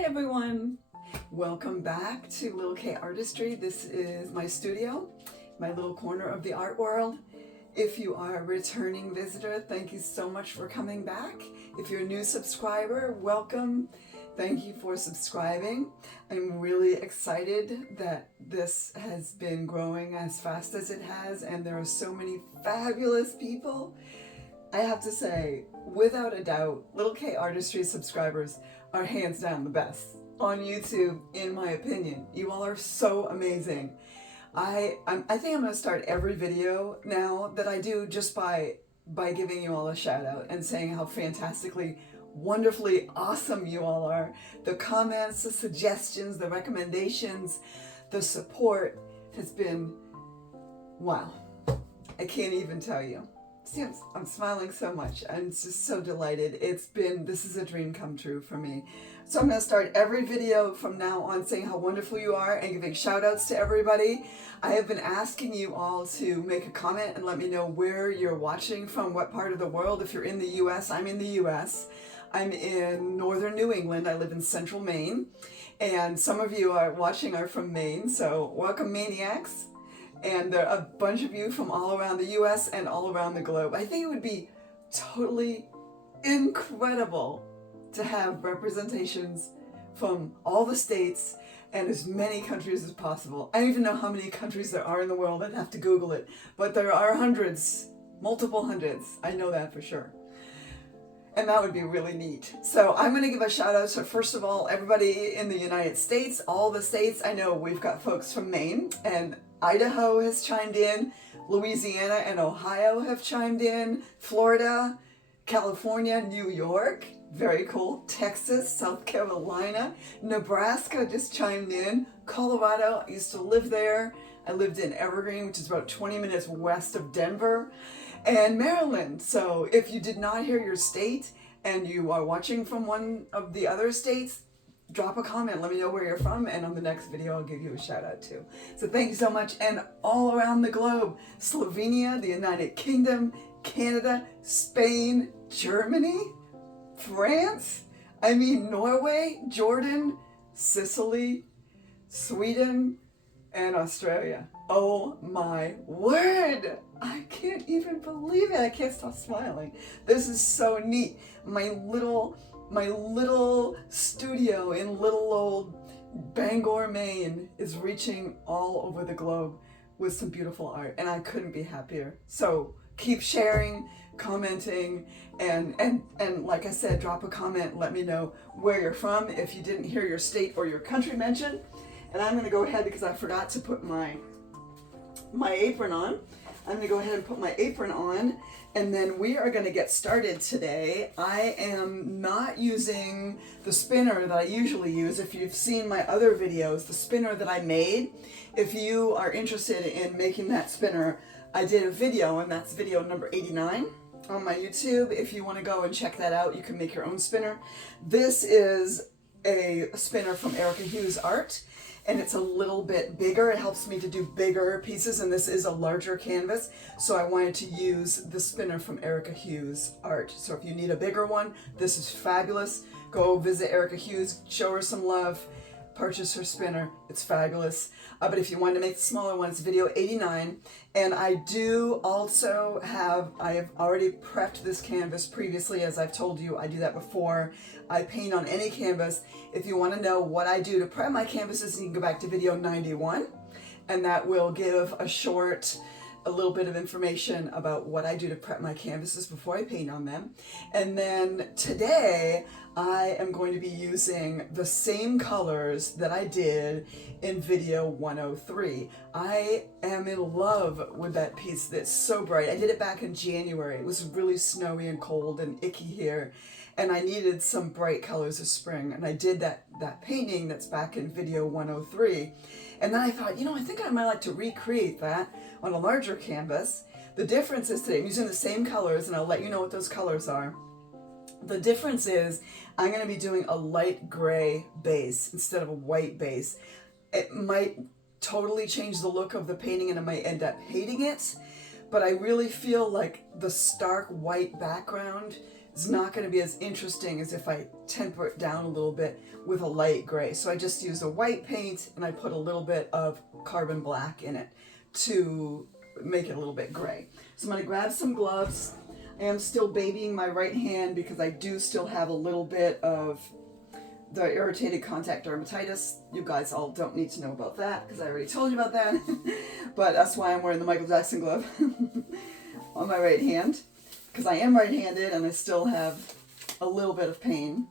Hi everyone! Welcome back to Little K Artistry. This is my studio, my little corner of the art world. If you are a returning visitor, thank you so much for coming back. If you're a new subscriber, welcome. Thank you for subscribing. I'm really excited that this has been growing as fast as it has, and there are so many fabulous people. I have to say, without a doubt, Little K Artistry subscribers are hands down the best on YouTube, in my opinion. You all are so amazing. I think I'm going to start every video now that I do just by giving you all a shout out and saying how fantastically, wonderfully awesome you all are. The comments, the suggestions, the recommendations, the support has been, wow. I can't even tell you. See, I'm smiling so much. I'm just so delighted. This is a dream come true for me. So I'm going to start every video from now on saying how wonderful you are and giving shout outs to everybody. I have been asking you all to make a comment and let me know where you're watching from, what part of the world. If you're in the US, I'm in the US. I'm in northern New England. I live in central Maine. And some of you are watching are from Maine, so welcome maniacs. And there are a bunch of you from all around the US and all around the globe. I think it would be totally incredible to have representations from all the states and as many countries as possible. I don't even know how many countries there are in the world. I'd have to Google it. But there are hundreds, multiple hundreds. I know that for sure. And that would be really neat. So I'm going to give a shout out to, first of all, everybody in the United States, all the states. I know we've got folks from Maine, and Idaho has chimed in, Louisiana and Ohio have chimed in, Florida, California, New York, very cool, Texas, South Carolina, Nebraska just chimed in, Colorado, I used to live there. I lived in Evergreen, which is about 20 minutes west of Denver, and Maryland. So if you did not hear your state and you are watching from one of the other states, drop a comment, let me know where you're from, and on the next video I'll give you a shout out too. So thank you so much. And all around the globe, Slovenia, the United Kingdom, Canada, Spain, Germany, France, Norway, Jordan, Sicily, Sweden, and Australia. Oh my word! I can't even believe it. I can't stop smiling. This is so neat. My little studio in little old Bangor, Maine is reaching all over the globe with some beautiful art, and I couldn't be happier. So keep sharing, commenting, and like I said, drop a comment, let me know where you're from if you didn't hear your state or your country mentioned. And I'm going to go ahead, because I forgot to put my apron on. I'm going to go ahead and put my apron on, and then we are going to get started today. I am not using the spinner that I usually use. If you've seen my other videos, the spinner that I made, if you are interested in making that spinner, I did a video, and that's video number 89 on my YouTube. If you want to go and check that out, you can make your own spinner. This is a spinner from Erica Hughes Art, and it's a little bit bigger. It helps me to do bigger pieces, and this is a larger canvas, so I wanted to use the spinner from Erica Hughes Art. So if you need a bigger one, this is fabulous. Go visit Erica Hughes, show her some love, purchase her spinner. It's fabulous. But if you want to make the smaller one, it's video 89. And I do also I have already prepped this canvas previously, as I've told you. I do that before I paint on any canvas. If you want to know what I do to prep my canvases, you can go back to video 91, and that will give a little bit of information about what I do to prep my canvases before I paint on them. And then today I am going to be using the same colors that I did in video 103. I am in love with that piece that's so bright. I did it back in January. It was really snowy and cold and icky here, and I needed some bright colors of spring, and I did that painting that's back in video 103. And then I thought, I think I might like to recreate that on a larger canvas. The difference is today I'm using the same colors, and I'll let you know what those colors are. The difference is I'm going to be doing a light gray base instead of a white base. It might totally change the look of the painting, and I might end up hating it, but I really feel like the stark white background it's not going to be as interesting as if I temper it down a little bit with a light gray. So I just use a white paint and I put a little bit of carbon black in it to make it a little bit gray. So I'm going to grab some gloves. I am still babying my right hand because I do still have a little bit of the irritated contact dermatitis. You guys all don't need to know about that because I already told you about that. But that's why I'm wearing the Michael Jackson glove on my right hand, because I am right-handed and I still have a little bit of pain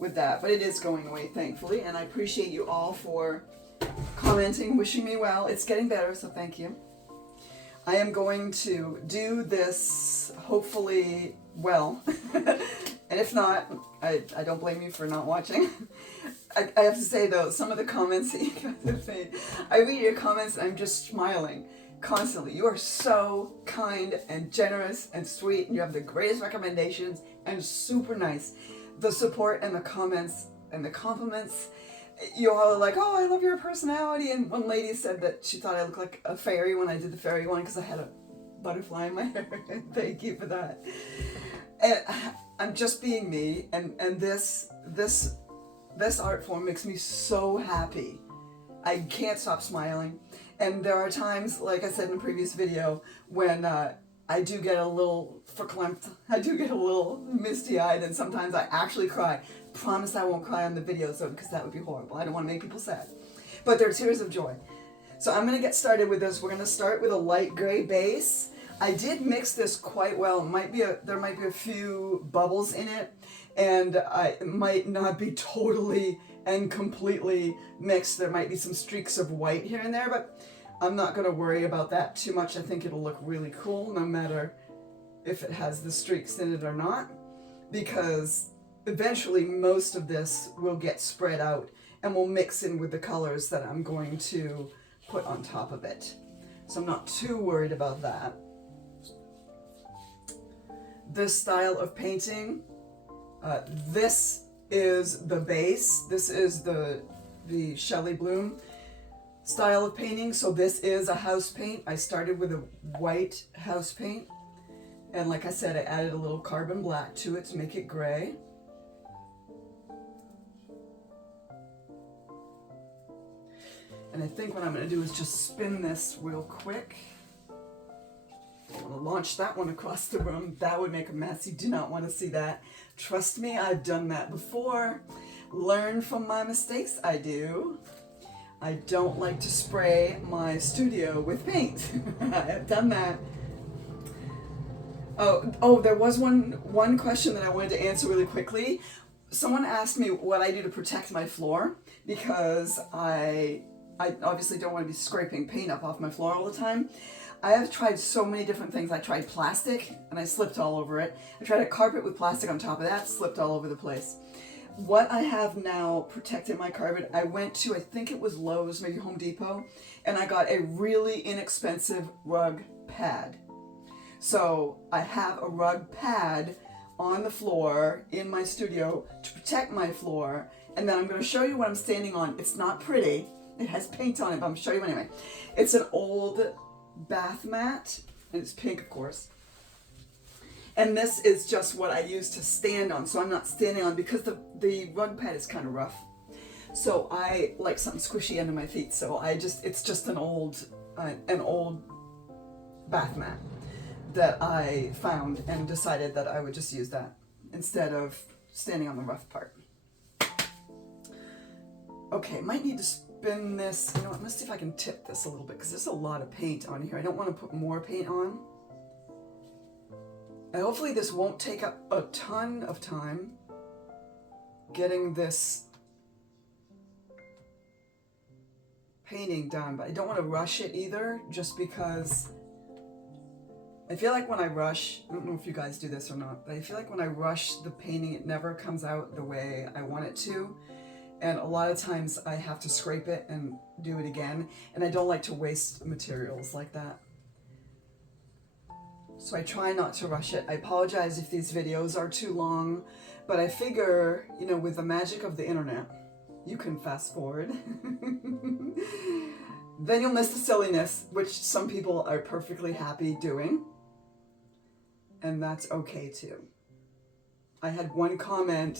with that. But it is going away, thankfully, and I appreciate you all for commenting, wishing me well. It's getting better, so thank you. I am going to do this hopefully well. And if not, I don't blame you for not watching. I have to say though, some of the comments that you guys have made, I read your comments and I'm just smiling constantly. You are so kind and generous and sweet, and you have the greatest recommendations and super nice. The support and the comments and the compliments, you all are like, oh, I love your personality. And one lady said that she thought I looked like a fairy when I did the fairy one because I had a butterfly in my hair. Thank you for that. And I'm just being me, and this art form makes me so happy. I can't stop smiling. And there are times, like I said in a previous video, when I do get a little verklempt, I do get a little misty-eyed, and sometimes I actually cry. Promise I won't cry on the video, though, because that would be horrible. I don't want to make people sad. But they're tears of joy. So I'm going to get started with this. We're going to start with a light gray base. I did mix this quite well. There might be a few bubbles in it, and it might not be totally and completely mixed. There might be some streaks of white here and there, but I'm not going to worry about that too much. I think it'll look really cool no matter if it has the streaks in it or not, because eventually most of this will get spread out and will mix in with the colors that I'm going to put on top of it. So I'm not too worried about that. This style of painting, this is the base. This is the Shelley Bloom style of painting. So this is a house paint. I started with a white house paint, and like I said, I added a little carbon black to it to make it gray. And I think what I'm going to do is just spin this real quick. I want to launch that one across the room. That would make a mess. You do not want to see that. Trust me, I've done that before. Learn from my mistakes. I do. I don't like to spray my studio with paint. I have done that. Oh, there was one question that I wanted to answer really quickly. Someone asked me what I do to protect my floor, because I obviously don't want to be scraping paint up off my floor all the time. I have tried so many different things. I tried plastic and I slipped all over it. I tried a carpet with plastic on top of that, slipped all over the place. What I have now protected my carpet, I went to, I think it was Lowe's, maybe Home Depot, and I got a really inexpensive rug pad. So I have a rug pad on the floor in my studio to protect my floor, and then I'm going to show you what I'm standing on. It's not pretty. It has paint on it, but I'm going to show you anyway. It's an old bath mat, and it's pink, of course. And this is just what I use to stand on, so I'm not standing on, because the rug pad is kind of rough. So I like something squishy under my feet, so it's just an old bath mat that I found and decided that I would just use that instead of standing on the rough part. Okay, might need to spin this. You know what, let's see if I can tip this a little bit, because there's a lot of paint on here. I don't want to put more paint on. And hopefully this won't take up a ton of time getting this painting done, but I don't want to rush it either, just because I feel like when I rush, I don't know if you guys do this or not, but I feel like when I rush the painting, it never comes out the way I want it to. And a lot of times I have to scrape it and do it again, and I don't like to waste materials like that. So I try not to rush it. I apologize if these videos are too long, but I figure, you know, with the magic of the internet, you can fast forward. Then you'll miss the silliness, which some people are perfectly happy doing. And that's okay too. I had one comment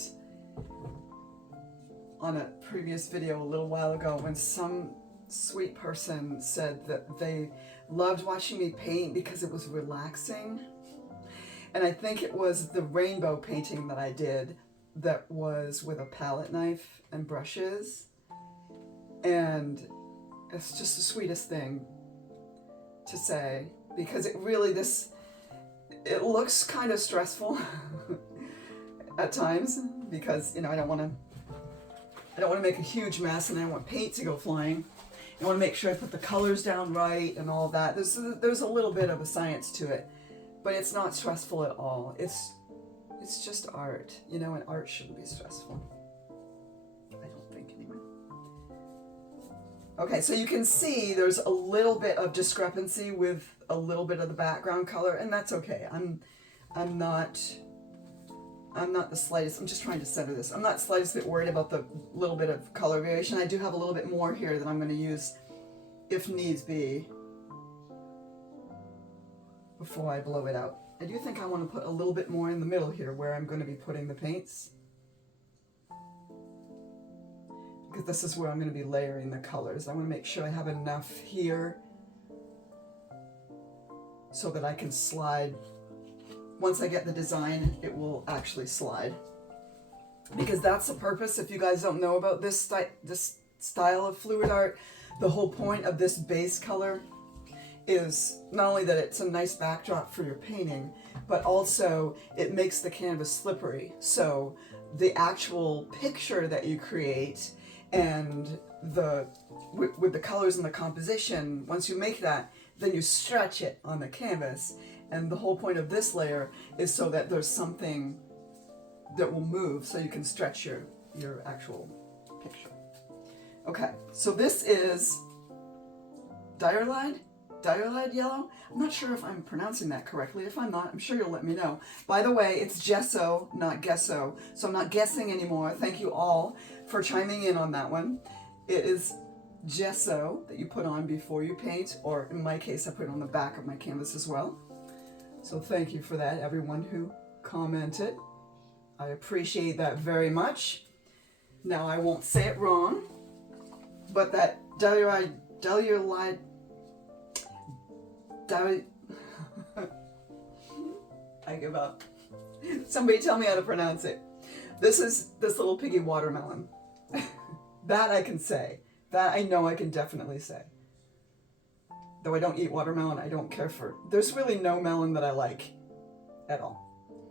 on a previous video a little while ago when some sweet person said that they loved watching me paint because it was relaxing. And I think it was the rainbow painting that I did that was with a palette knife and brushes. And it's just the sweetest thing to say, because it really, it looks kind of stressful at times, because, you know, I don't want to make a huge mess, and I don't want paint to go flying. I want to make sure I put the colors down right and all that. There's a little bit of a science to it, but it's not stressful at all. It's just art, you know, and art shouldn't be stressful. I don't think, anyway. Okay, so you can see there's a little bit of discrepancy with a little bit of the background color, and that's okay. I'm not the slightest, I'm just trying to center this. I'm not the slightest bit worried about the little bit of color variation. I do have a little bit more here that I'm going to use if needs be before I blow it out. I do think I want to put a little bit more in the middle here where I'm going to be putting the paints, because this is where I'm going to be layering the colors. I want to make sure I have enough here so that I can slide. Once I get the design, it will actually slide, because that's the purpose. If you guys don't know about this style of fluid art, the whole point of this base color is not only that it's a nice backdrop for your painting, but also it makes the canvas slippery. So the actual picture that you create and with the colors and the composition, once you make that, then you stretch it on the canvas. And the whole point of this layer is so that there's something that will move, so you can stretch your actual picture. Okay, so this is diorite yellow. I'm not sure if I'm pronouncing that correctly. If I'm not, I'm sure you'll let me know. By the way, it's gesso, not gesso, so I'm not guessing anymore. Thank you all for chiming in on that one. It is gesso that you put on before you paint, or in my case, I put it on the back of my canvas as well. So thank you for that, everyone who commented. I appreciate that very much. Now I won't say it wrong, but that diorite, I give up. Somebody tell me how to pronounce it. This is this little piggy watermelon. That I can say. That I know I can definitely say. Though I don't eat watermelon, I don't care for. There's really no melon that I like at all.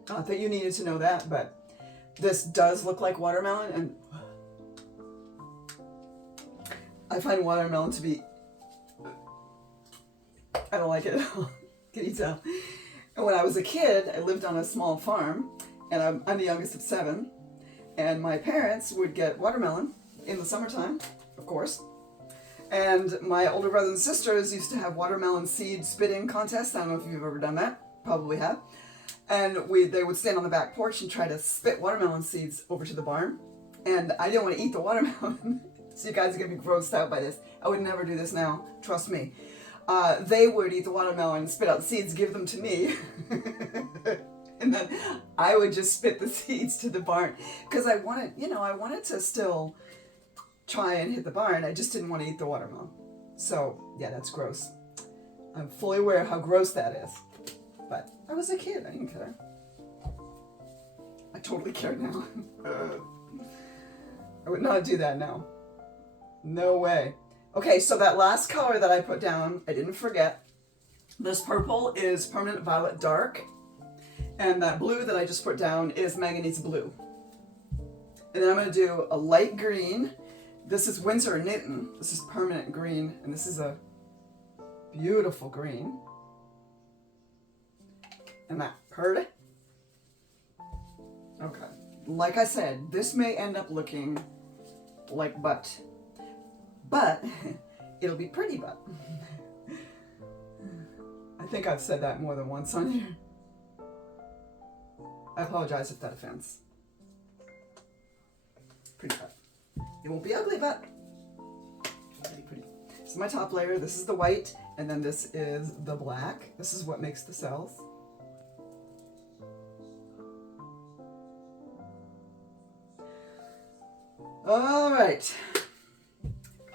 Not that you needed to know that, but this does look like watermelon, and I find watermelon to be, I don't like it at all. Can you tell? And when I was a kid, I lived on a small farm, and I'm the youngest of 7, and my parents would get watermelon in the summertime, of course. And my older brothers and sisters used to have watermelon seed spitting contests. I don't know if you've ever done that. Probably have. And they would stand on the back porch and try to spit watermelon seeds over to the barn. And I didn't want to eat the watermelon. So you guys are going to be grossed out by this. I would never do this now. Trust me. They would eat the watermelon, spit out the seeds, give them to me. And then I would just spit the seeds to the barn. Because I wanted to still try and hit the barn. I just didn't want to eat the watermelon. So yeah, that's gross. I'm fully aware of how gross that is. But I was a kid, I didn't care. I totally care now. I would not do that now. No way. Okay, so that last color that I put down, I didn't forget. This purple is Permanent Violet Dark. And that blue that I just put down is Manganese Blue. And then I'm going to do a light green. This is Winsor & Newton. This is Permanent Green, and this is a beautiful green. And that, heard it? Okay. Like I said, this may end up looking like butt. But it'll be pretty butt. I think I've said that more than once on here. I apologize if that offends. Pretty butt. It won't be ugly, but pretty. This is my top layer. This is the white, and then this is the black. This is what makes the cells. All right.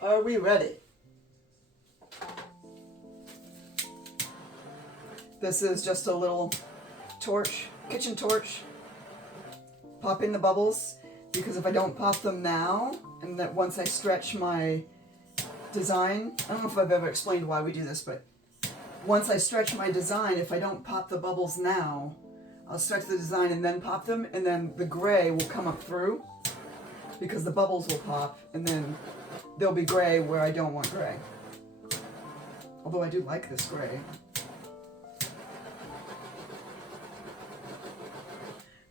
Are we ready? This is just a little torch, kitchen torch. Popping the bubbles, because if I don't pop them now, and that once I stretch my design, I don't know if I've ever explained why we do this, but once I stretch my design, if I don't pop the bubbles now, I'll stretch the design and then pop them, and then the gray will come up through, because the bubbles will pop, and then there'll be gray where I don't want gray. Although I do like this gray.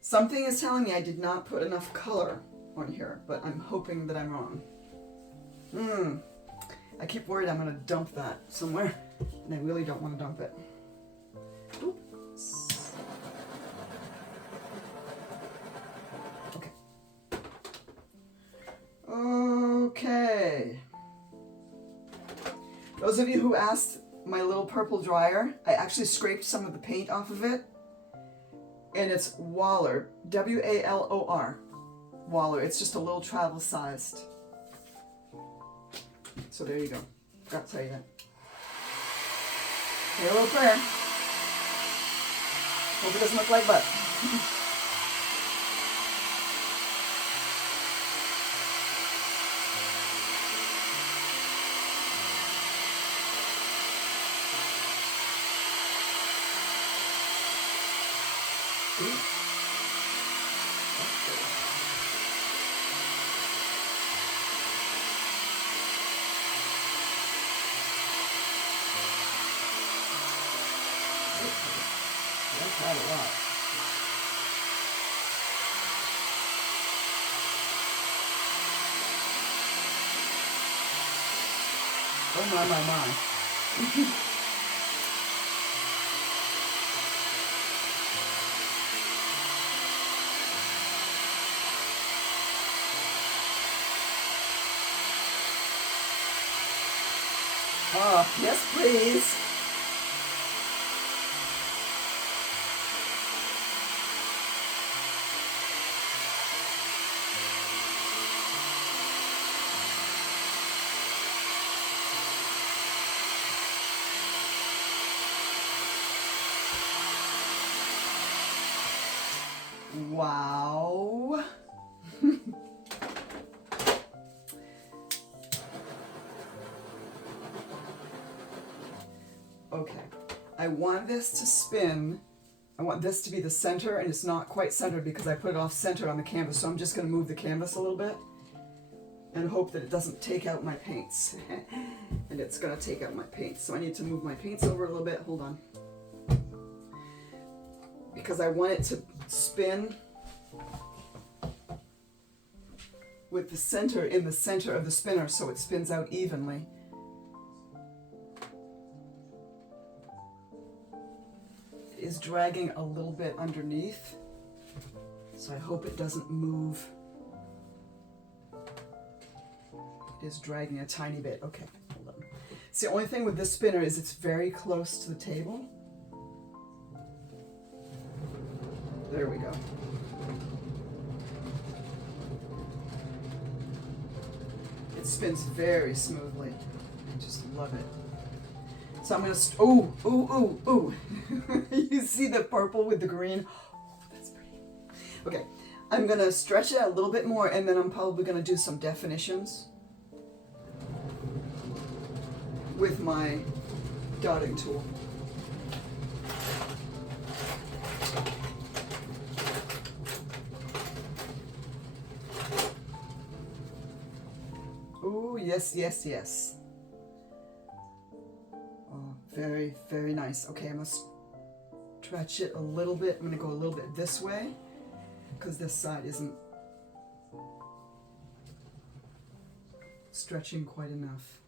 Something is telling me I did not put enough color on here, but I'm hoping that I'm wrong. I keep worried I'm going to dump that somewhere, and I really don't want to dump it. Oops. Okay. Okay. Those of you who asked my little purple dryer, I actually scraped some of the paint off of it. And it's Waller, W-A-L-O-R, Waller. It's just a little travel sized. So there you go. Forgot to tell you that. Say a little prayer. Hope it doesn't look like butt. That's not a lot. Oh my. Oh, yes please. Wow. Okay, I want this to spin. I want this to be the center, and it's not quite centered because I put it off center on the canvas, so I'm just going to move the canvas a little bit and hope that it doesn't take out my paints. And it's going to take out my paints, so I need to move my paints over a little bit. Hold on. Because I want it to spin with the center in the center of the spinner so it spins out evenly. It is dragging a little bit underneath, so I hope it doesn't move. It is dragging a tiny bit. Okay, hold on. See, the only thing with this spinner is it's very close to the table. There we go. It spins very smoothly. I just love it. So I'm gonna, you see the purple with the green? Oh, that's pretty. Okay, I'm gonna stretch it a little bit more, and then I'm probably gonna do some definitions with my dotting tool. Oh, yes, yes, yes. Oh, very, very nice. Okay, I must stretch it a little bit. I'm going to go a little bit this way because this side isn't stretching quite enough.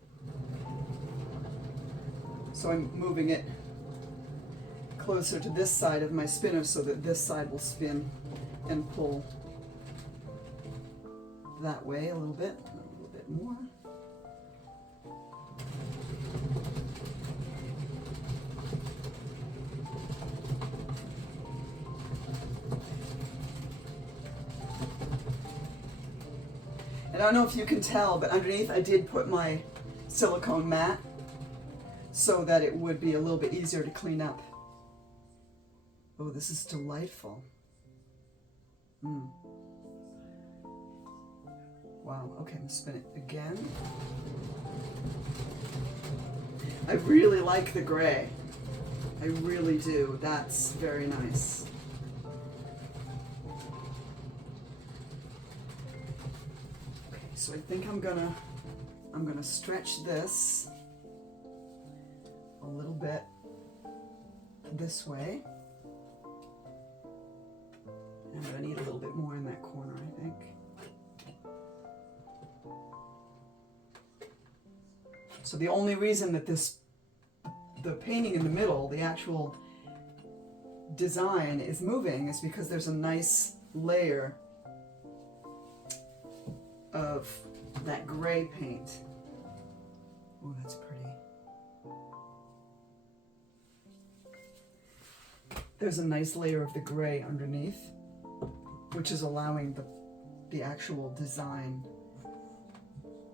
So I'm moving it closer to this side of my spinner so that this side will spin and pull that way a little bit more. And I don't know if you can tell, but underneath I did put my silicone mat so that it would be a little bit easier to clean up. Oh, this is delightful. Wow, okay, I'm gonna spin it again. I really like the gray. I really do. That's very nice. Okay, so I think I'm gonna stretch this a little bit this way. I'm gonna need a little bit more in that corner, I think. So the only reason that the painting in the middle, the actual design is moving is because there's a nice layer of that gray paint. Oh, that's pretty. There's a nice layer of the gray underneath, which is allowing the actual design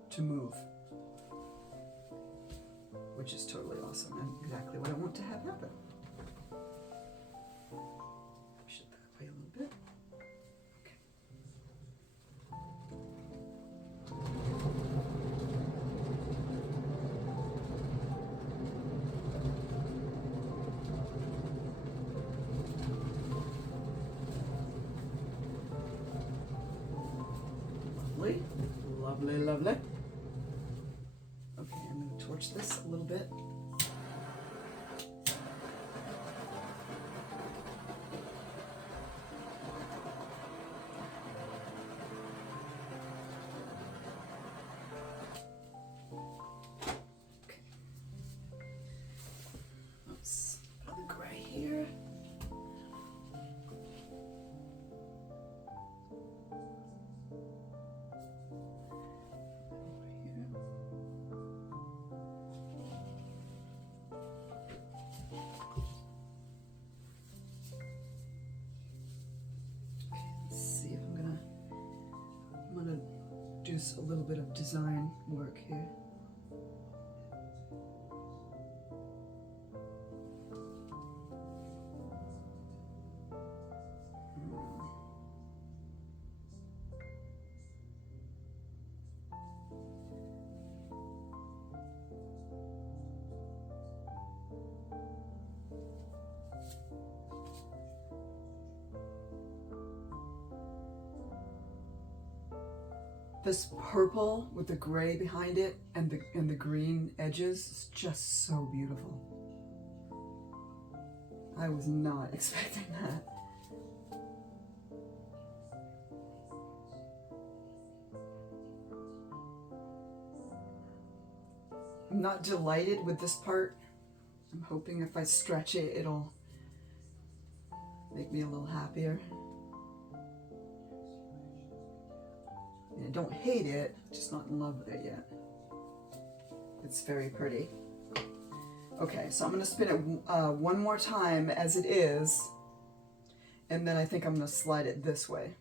to move, which is totally awesome and exactly what I want to have happen. Push it that way a little bit. Okay. Lovely, lovely, lovely. Okay, I'm going to torch this a little bit. Okay. Let's put the gray here. Do a little bit of design work here. This purple with the gray behind it and the green edges is just so beautiful. I was not expecting that. I'm not delighted with this part. I'm hoping if I stretch it, it'll make me a little happier. I don't hate it, just not in love with it yet. It's very pretty. Okay, so I'm going to spin it one more time as it is, and then I think I'm going to slide it this way.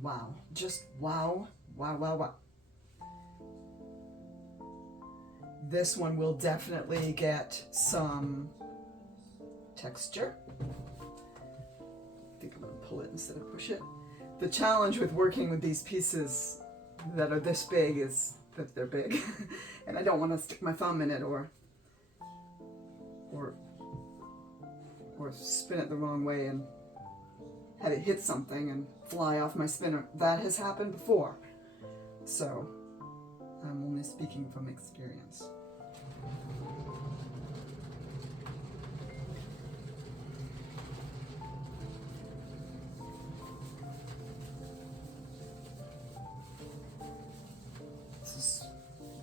Wow, just wow, wow, wow, wow. This one will definitely get some texture. I think I'm going to pull it instead of push it. The challenge with working with these pieces that are this big is that they're big. And I don't want to stick my thumb in it or spin it the wrong way and have it hit something and fly off my spinner. That has happened before. So I'm only speaking from experience.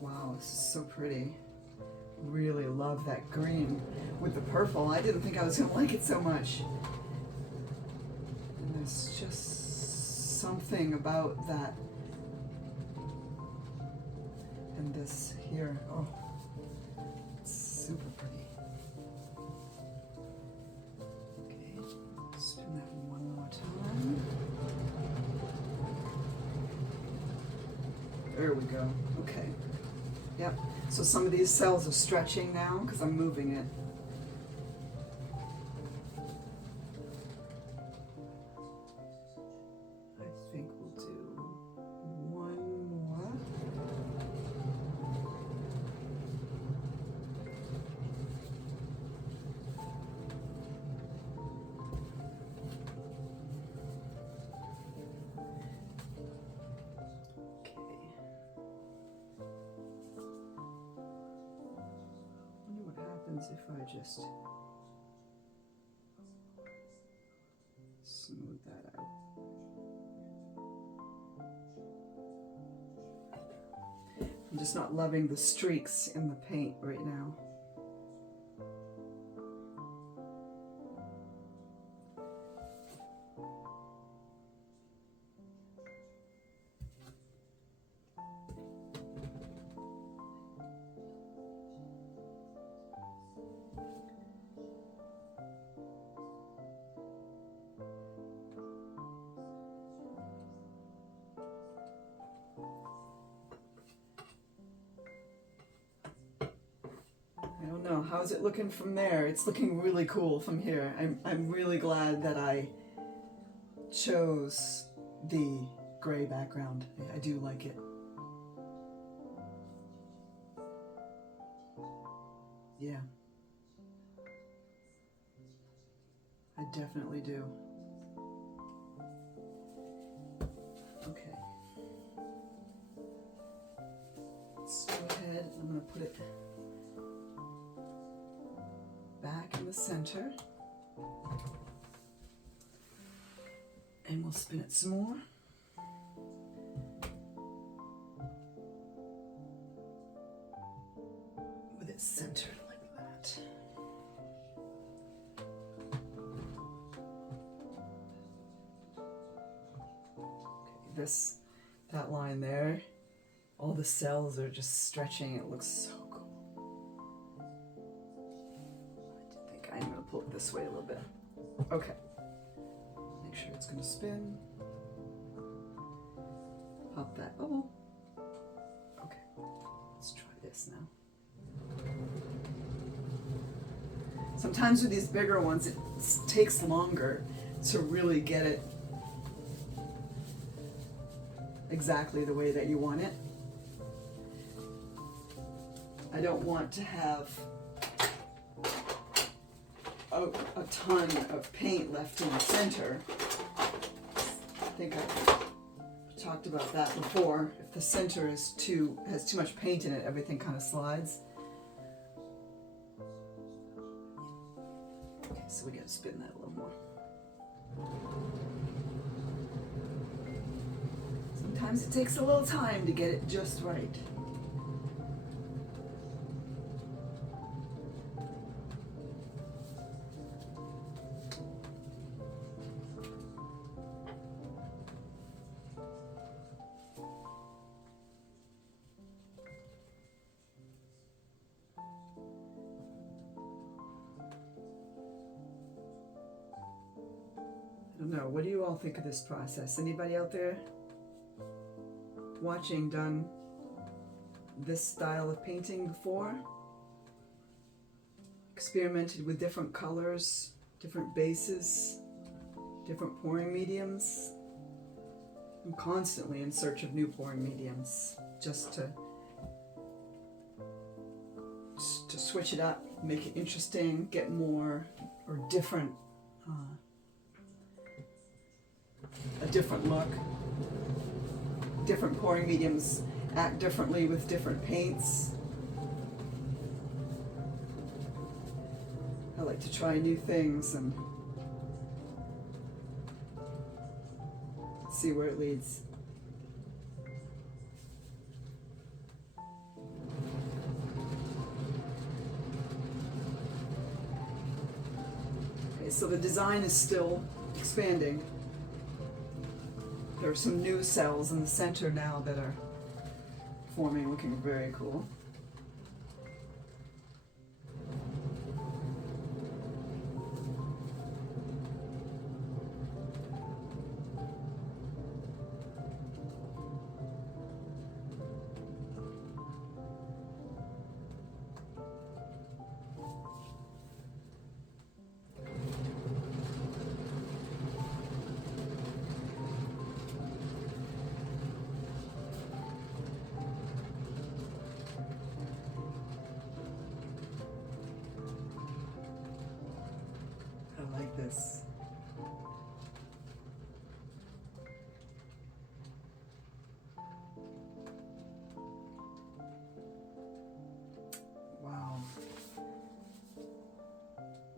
Wow, this is so pretty. Really love that green with the purple. I didn't think I was going to like it so much. And there's just something thing about that. And this here, oh, it's super pretty. Okay, spin that one more time. There we go. Okay. Yep. So some of these cells are stretching now because I'm moving it. I think we'll do one more. If I just smooth that out. I'm just not loving the streaks in the paint right now. I don't know, how's it looking from there? It's looking really cool from here. I'm really glad that I chose the gray background. I do like it. Yeah. I definitely do. Okay. Let's go ahead, I'm going to put it back in the center. And we'll spin it some more. With it centered like that. Okay, that line there, all the cells are just stretching. It looks so cool. I think I'm going to pull it this way a little bit. Okay. Make sure it's going to spin. Pop that bubble. Okay, let's try this now. Sometimes with these bigger ones, it takes longer to really get it exactly the way that you want it. I don't want to have a ton of paint left in the center. I think I talked about that before. If the center has too much paint in it, everything kind of slides. Okay, so we gotta spin that a little more. Sometimes it takes a little time to get it just right. I don't know, what do you all think of this process? Anybody out there watching done this style of painting before? Experimented with different colors, different bases, different pouring mediums? I'm constantly in search of new pouring mediums, just to switch it up, make it interesting, get more or different, a different look. Different pouring mediums act differently with different paints. I like to try new things and see where it leads. Okay, so the design is still expanding. There are some new cells in the center now that are forming, looking very cool. I like this. Wow.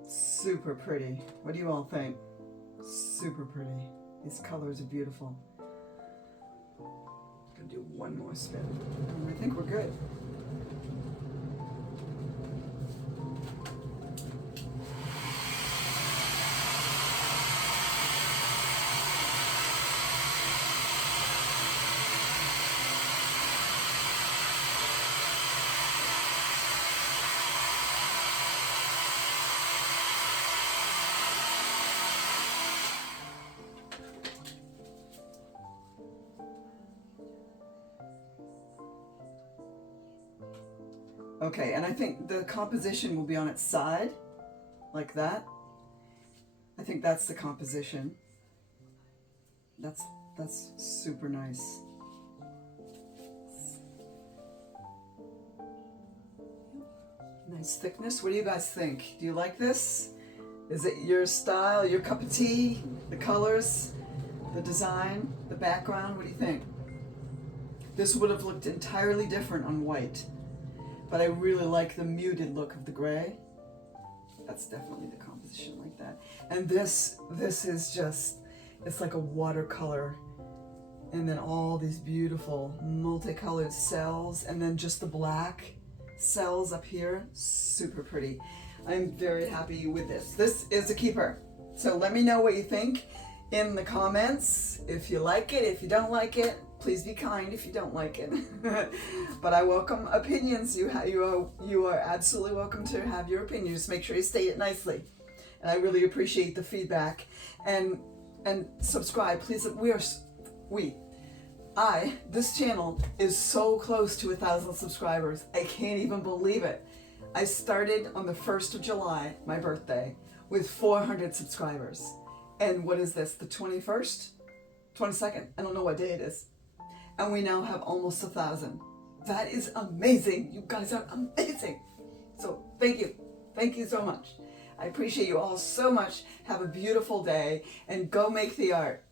Super pretty. What do you all think? Super pretty. These colors are beautiful. Gonna do one more spin. And I think we're good. Okay, and I think the composition will be on its side, like that. I think that's the composition. That's super nice. Nice thickness. What do you guys think? Do you like this? Is it your style, your cup of tea? The colors, the design, the background? What do you think? This would have looked entirely different on white. But I really like the muted look of the gray. That's definitely the composition like that. And this is just, it's like a watercolor. And then all these beautiful multicolored cells. And then just the black cells up here. Super pretty. I'm very happy with this. This is a keeper. So let me know what you think in the comments. If you like it, if you don't like it. Please be kind if you don't like it. But I welcome opinions. You are absolutely welcome to have your opinion. Just make sure you state it nicely. And I really appreciate the feedback. And subscribe, please. This channel is so close to 1,000 subscribers. I can't even believe it. I started on the 1st of July, my birthday, with 400 subscribers. And what is this, the 21st? 22nd? I don't know what day it is. And we now have almost 1,000. That is amazing. You guys are amazing. So thank you. Thank you so much. I appreciate you all so much. Have a beautiful day and go make the art.